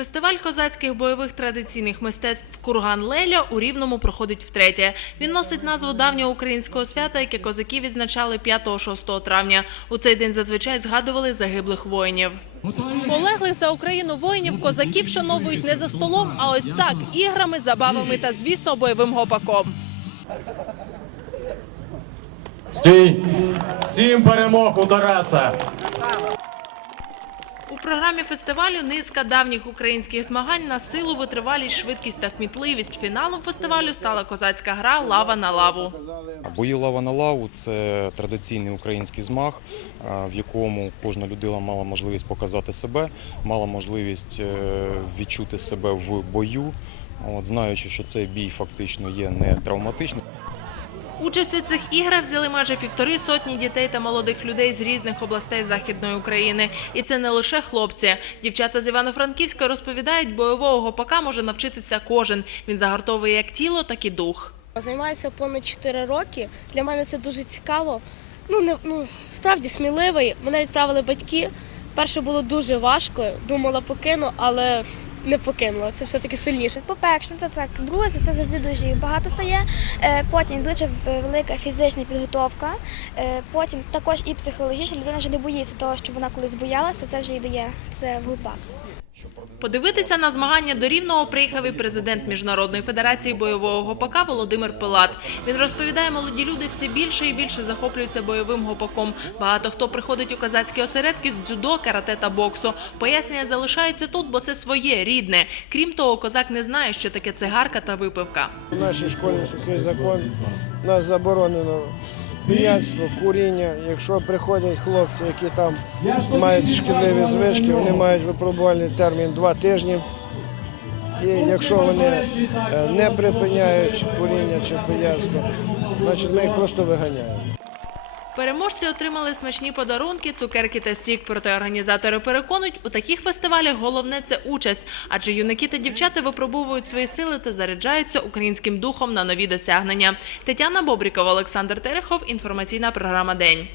Фестиваль козацьких бойових традиційних мистецтв Курган Леля у Рівному проходить втретє. Він носить назву давнього українського свята, яке козаки відзначали 5-6 травня. У цей день зазвичай згадували загиблих воїнів. Полеглих за Україну воїнів козаків вшановують не за столом, а ось так іграми, забавами та, звісно, бойовим гопаком. Стій! Всім перемог у Тараса! У програмі фестивалю низка давніх українських змагань на силу, витривалість, швидкість та кмітливість. Фіналом фестивалю стала козацька гра Лава на лаву. Бої лава на лаву це традиційний український змаг, в якому кожна людина мала можливість показати себе, мала можливість е, відчути себе в бою, знаючи, що цей бій фактично є не травматичним. Участь у цих іграх взяли майже півтори сотні дітей та молодих людей з різних областей Західної України. І це не лише хлопці. Дівчата з Івано-Франківська розповідають, бойового гопака може навчитися кожен. Він загартовує як тіло, так і дух. Займаюся понад 4 роки. Для мене це дуже цікаво. Ну, не, ну справді сміливий. Мене відправили батьки. Перше було дуже важко, думала покину, але не покинула. Це все-таки сильніше. По-перше, це так. Друге, це завжди дуже багато стає. Е, Потім дуже велика фізична підготовка. Е, Потім також і психологічна. Людина вже не боїться того, що вона колись боялася, це вже й дає це губах. Подивитися на змагання до Рівного приїхав і президент Міжнародної федерації бойового гопака Володимир Пилат. Він розповідає, молоді люди все більше і більше захоплюються бойовим гопаком. Багато хто приходить у казацькі осередки з дзюдо, карате та боксу. Пояснення залишаються тут, бо це своє рідне. Крім того, козак не знає, що таке цигарка та випивка. У нашій школі сухий закон. Нас заборонено п'янство, куріння. Якщо приходять хлопці, які там мають шкідливі звички, вони мають випробувальний термін два тижні. І якщо вони е, не припиняють куріння чи пияцтво, значить ми їх просто виганяємо. Переможці отримали смачні подарунки, цукерки та сік. Проте організатори переконують, у таких фестивалях головне це участь, адже юнаки та дівчата випробовують свої сили та заряджаються українським духом на нові досягнення. Тетяна Бобрікова, Олександр Терехов. Інформаційна програма День.